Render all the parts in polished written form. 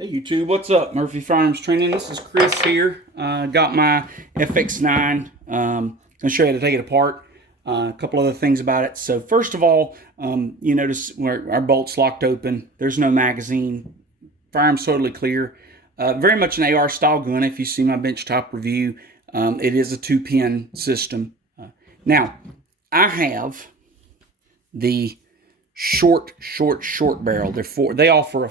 Hey YouTube, what's up? Murphy Firearms Training. This is Chris here. Got my FX9. Gonna show you how to take it apart. A couple other things about it. So first of all, you notice where our bolt's locked open. There's no magazine. Firearm's totally clear. Very much an AR style gun. If you see my benchtop review, it is a 2-pin system. Now, I have the short barrel. They offer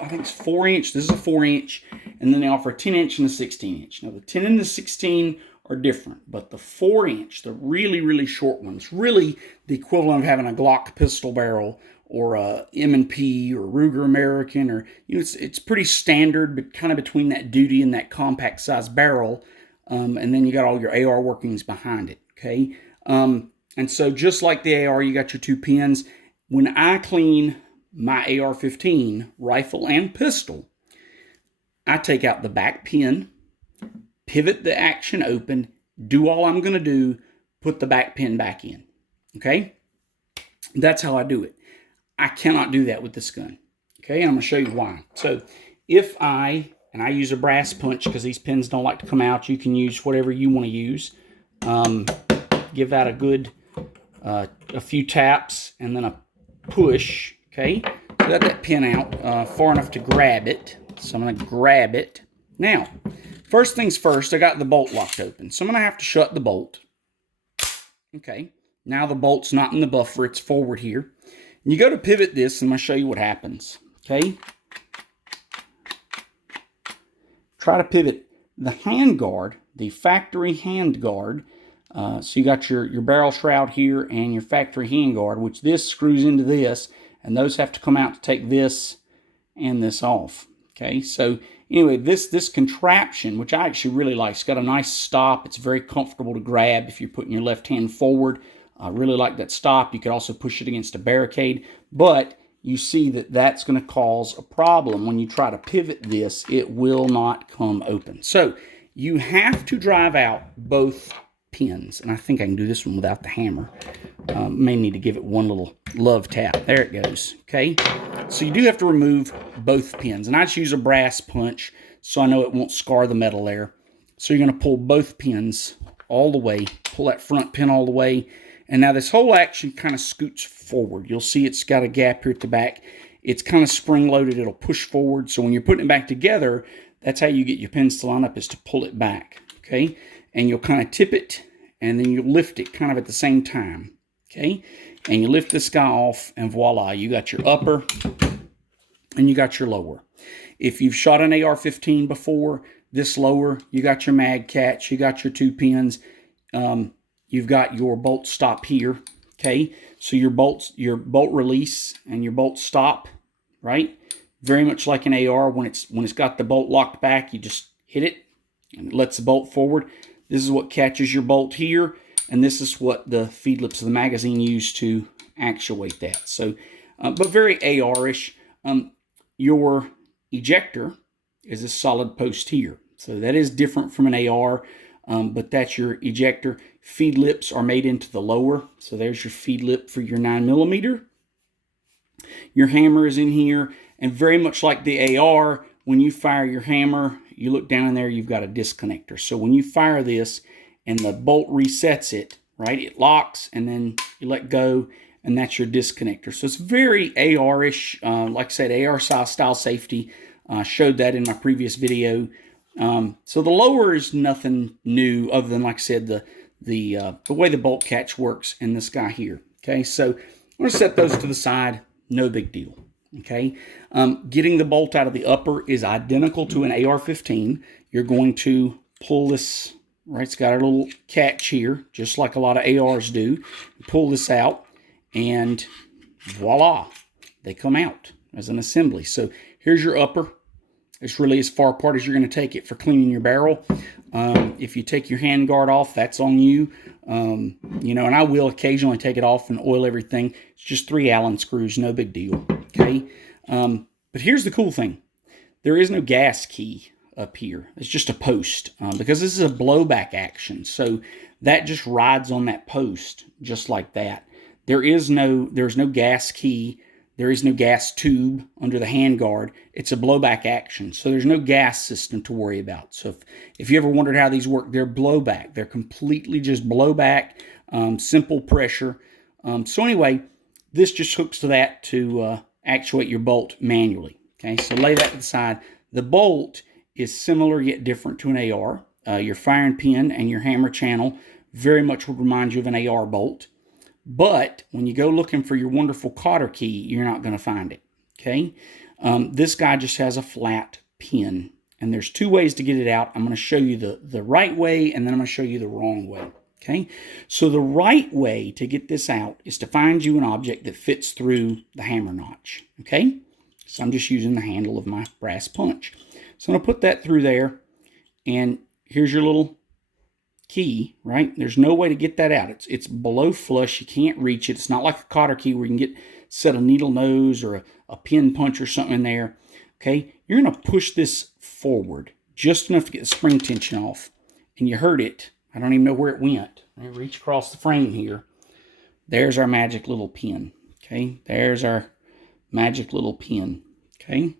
I think it's 4-inch. This is a 4-inch, and then they offer a 10-inch and a 16-inch. Now the 10 and the 16 are different, but the 4-inch, the really short ones, really the equivalent of having a Glock pistol barrel or a M&P or Ruger American, or it's pretty standard, but kind of between that duty and that compact size barrel, and then you got all your AR workings behind it. Okay, and so just like the AR, you got your 2 pins. When I clean my AR-15 rifle and pistol, I take out the back pin, pivot the action open, do all I'm going to do, put the back pin back in. Okay? That's how I do it. I cannot do that with this gun. Okay? And I'm going to show you why. So if I use a brass punch because these pins don't like to come out. You can use whatever you want to use. Give that a good a few taps and then a push. Okay, so got that pin out far enough to grab it. So I'm going to grab it. Now, first things first, I got the bolt locked open. So I'm going to have to shut the bolt. Okay, now the bolt's not in the buffer. It's forward here. And you go to pivot this, and I'm going to show you what happens. Okay, try to pivot the hand guard, the factory hand guard. So you got your barrel shroud here and your factory hand guard, which this screws into this. And those have to come out to take this and this off. Okay, so anyway, this contraption, which I actually really like, it's got a nice stop. It's very comfortable to grab if you're putting your left hand forward. I really like that stop. You could also push it against a barricade, but you see that that's going to cause a problem. When you try to pivot this, it will not come open. So you have to drive out both pins, and I think I can do this one without the hammer. May need to give it one little love tap. There it goes. Okay, so you do have to remove both pins, and I just use a brass punch so I know it won't scar the metal there. So you're going to pull both pins all the way, pull that front pin all the way, and now this whole action kind of scoots forward. You'll see it's got a gap here at the back. It's kind of spring-loaded. It'll push forward, so when you're putting it back together, that's how you get your pins to line up, is to pull it back. Okay, and you'll kind of tip it, and then you'll lift it kind of at the same time. Okay, and you lift this guy off, and voila, you got your upper and you got your lower. If you've shot an AR-15 before, this lower, you got your mag catch, you got your 2 pins, you've got your bolt stop here. Okay, so your bolt release and your bolt stop, right? Very much like an AR, when it's got the bolt locked back, you just hit it and it lets the bolt forward. This is what catches your bolt here, and this is what the feed lips of the magazine use to actuate that. So, but very AR-ish. Your ejector is a solid post here. So that is different from an AR, but that's your ejector. Feed lips are made into the lower. So there's your feed lip for your 9mm. Your hammer is in here, and very much like the AR, when you fire your hammer, you look down in there, you've got a disconnector. So when you fire this and the bolt resets it, right, it locks, and then you let go, and that's your disconnector. So it's very AR-ish. Like I said, AR style safety. Showed that in my previous video. So the lower is nothing new other than, like I said, the way the bolt catch works in this guy here. Okay, so I'm going to set those to the side. No big deal. Okay, getting the bolt out of the upper is identical to an AR-15. You're going to pull this, right? It's got a little catch here, just like a lot of ARs do. Pull this out, and voila, they come out as an assembly. So here's your upper. It's really as far apart as you're going to take it for cleaning your barrel. If you take your hand guard off, that's on you. You know, and I will occasionally take it off and oil everything. It's just 3 Allen screws, no big deal. Okay, but here's the cool thing. There is no gas key up here. It's just a post, because this is a blowback action. So that just rides on that post just like that. There's no gas key There is no gas tube under the handguard. It's a blowback action, so there's no gas system to worry about. So if you ever wondered how these work, they're blowback. They're completely just blowback, simple pressure. So anyway, this just hooks to that to actuate your bolt manually. Okay, so lay that to the side. The bolt is similar yet different to an AR. Your firing pin and your hammer channel very much would remind you of an AR bolt. But when you go looking for your wonderful cotter key, you're not going to find it, okay? This guy just has a flat pin, and there's two ways to get it out. I'm going to show you the right way, and then I'm going to show you the wrong way, okay? So the right way to get this out is to find you an object that fits through the hammer notch, okay? So I'm just using the handle of my brass punch. So I'm going to put that through there, and here's your little key, right? There's no way to get that out. It's below flush. You can't reach it. It's not like a cotter key where you can set a needle nose or a pin punch or something in there. Okay, you're going to push this forward just enough to get the spring tension off. And you heard it. I don't even know where it went. I reach across the frame here. There's our magic little pin. Okay, there's our magic little pin. Okay,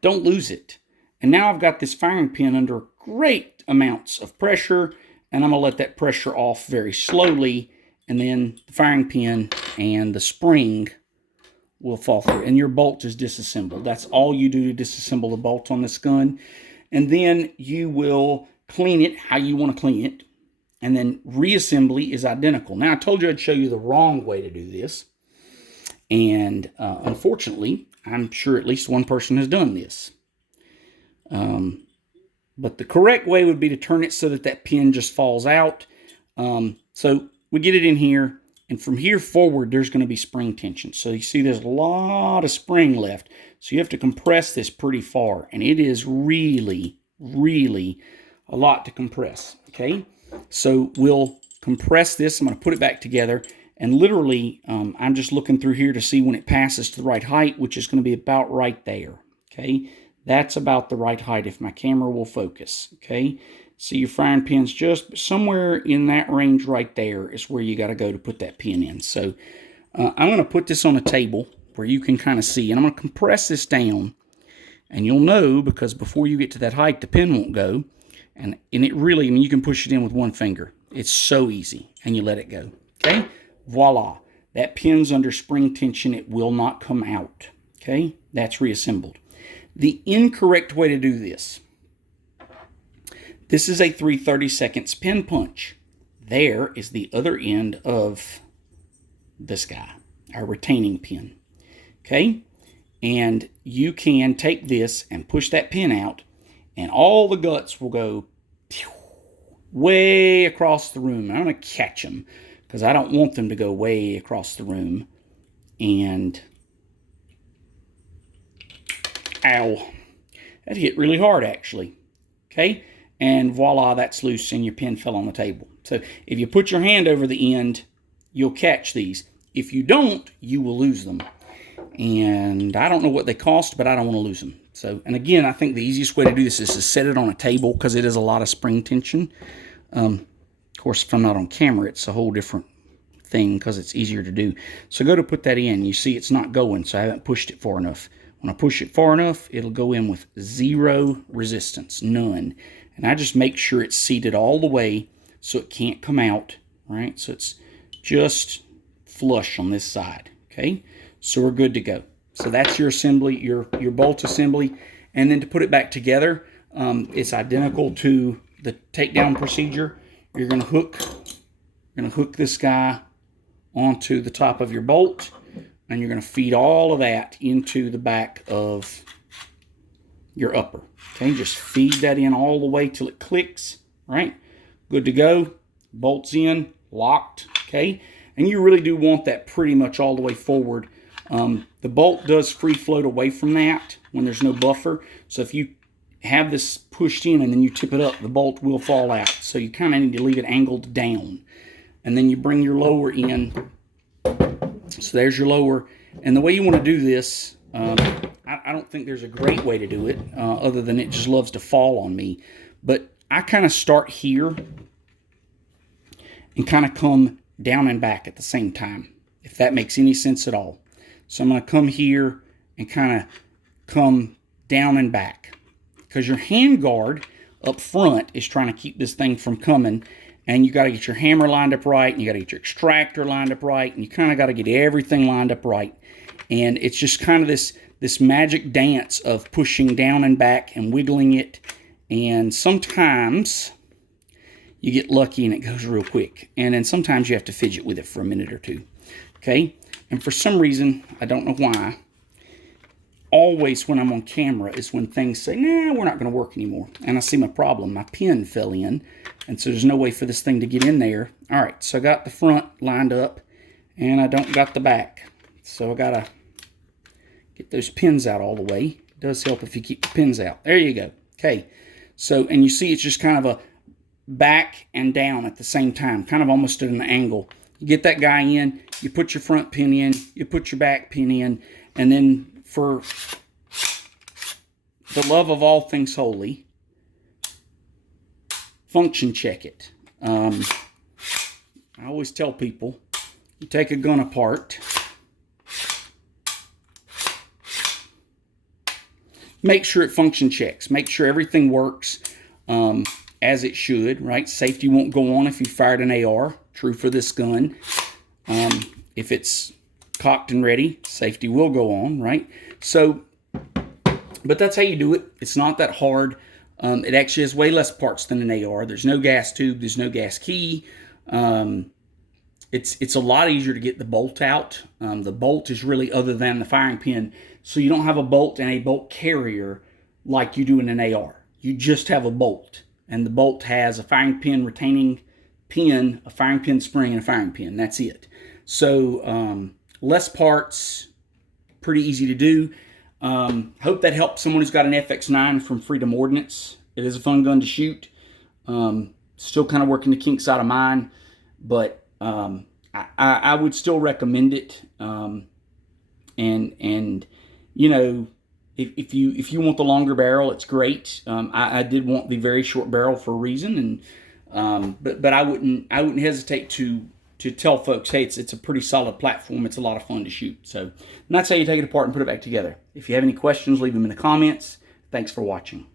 don't lose it. And now I've got this firing pin under great amounts of pressure, and I'm going to let that pressure off very slowly, and then the firing pin and the spring will fall through, and your bolt is disassembled. That's all you do to disassemble the bolt on this gun. And then you will clean it how you want to clean it, and then reassembly is identical. Now, I told you I'd show you the wrong way to do this, and unfortunately, I'm sure at least one person has done this. But the correct way would be to turn it so that that pin just falls out. So we get it in here, and from here forward, there's going to be spring tension. So you see there's a lot of spring left. So you have to compress this pretty far, and it is really, really a lot to compress, okay? So we'll compress this. I'm going to put it back together, and literally, I'm just looking through here to see when it passes to the right height, which is going to be about right there, okay? That's about the right height if my camera will focus, okay? See your firing pin's just somewhere in that range right there is where you got to go to put that pin in. So I'm going to put this on a table where you can kind of see, and I'm going to compress this down, and you'll know because before you get to that height, the pin won't go, and it really, I mean, you can push it in with one finger. It's so easy, and you let it go, okay? Voila. That pin's under spring tension. It will not come out, okay? That's reassembled. The incorrect way to do this. This is a 3/32 pin punch. There is the other end of this guy, our retaining pin. Okay? And you can take this and push that pin out, and all the guts will go way across the room. I'm going to catch them because I don't want them to go way across the room. And ow. That hit really hard, actually. Okay? And voila, that's loose, and your pin fell on the table. So if you put your hand over the end, you'll catch these. If you don't, you will lose them. And I don't know what they cost, but I don't want to lose them. So, and again, I think the easiest way to do this is to set it on a table because it is a lot of spring tension. Of course, if I'm not on camera, it's a whole different thing because it's easier to do. So go to put that in. You see it's not going, so I haven't pushed it far enough. When I push it far enough, it'll go in with zero resistance, none. And I just make sure it's seated all the way so it can't come out, right? So it's just flush on this side, okay? So we're good to go. So that's your assembly, your bolt assembly. And then to put it back together, it's identical to the takedown procedure. You're gonna hook this guy onto the top of your bolt, and you're going to feed all of that into the back of your upper. Okay, just feed that in all the way till it clicks, right? Good to go. Bolts in, locked, okay? And you really do want that pretty much all the way forward. The bolt does free float away from that when there's no buffer. So if you have this pushed in and then you tip it up, the bolt will fall out. So you kind of need to leave it angled down. And then you bring your lower in. So there's your lower. And the way you want to do this, I don't think there's a great way to do it other than it just loves to fall on me. But I kind of start here and kind of come down and back at the same time, if that makes any sense at all. So I'm going to come here and kind of come down and back, because your hand guard up front is trying to keep this thing from coming, and you got to get your hammer lined up right, and you got to get your extractor lined up right, and you kind of got to get everything lined up right. And it's just kind of this magic dance of pushing down and back and wiggling it, and sometimes you get lucky and it goes real quick, and then sometimes you have to fidget with it for a minute or two. Okay, and for some reason, I don't know why, always when I'm on camera is when things say, nah, we're not going to work anymore. And I see my problem. My pin fell in, and so there's no way for this thing to get in there. All right, so I got the front lined up, and I don't got the back. So I got to get those pins out all the way. It does help if you keep the pins out. There you go. Okay, so, and you see it's just kind of a back and down at the same time, kind of almost at an angle. You get that guy in, you put your front pin in, you put your back pin in, and then for the love of all things holy, function check it. I always tell people, you take a gun apart, make sure it function checks, make sure everything works as it should, right? Safety won't go on if you fired an AR, true for this gun. If it's cocked and ready, safety will go on, right? So, but that's how you do it. It's not that hard. It actually has way less parts than an AR. There's no gas tube. There's no gas key. It's a lot easier to get the bolt out. The bolt is really other than the firing pin. So you don't have a bolt and a bolt carrier like you do in an AR. You just have a bolt. And the bolt has a firing pin retaining pin, a firing pin spring, and a firing pin. That's it. So less parts, pretty easy to do. Hope that helps someone who's got an FX9 from Freedom Ordnance. It is a fun gun to shoot. Still kind of working the kinks out of mine, but I would still recommend it. And you know, if you want the longer barrel, it's great. I did want the very short barrel for a reason, and but I wouldn't hesitate to tell folks, hey, it's a pretty solid platform. It's a lot of fun to shoot. So, and that's how you take it apart and put it back together. If you have any questions, leave them in the comments. Thanks for watching.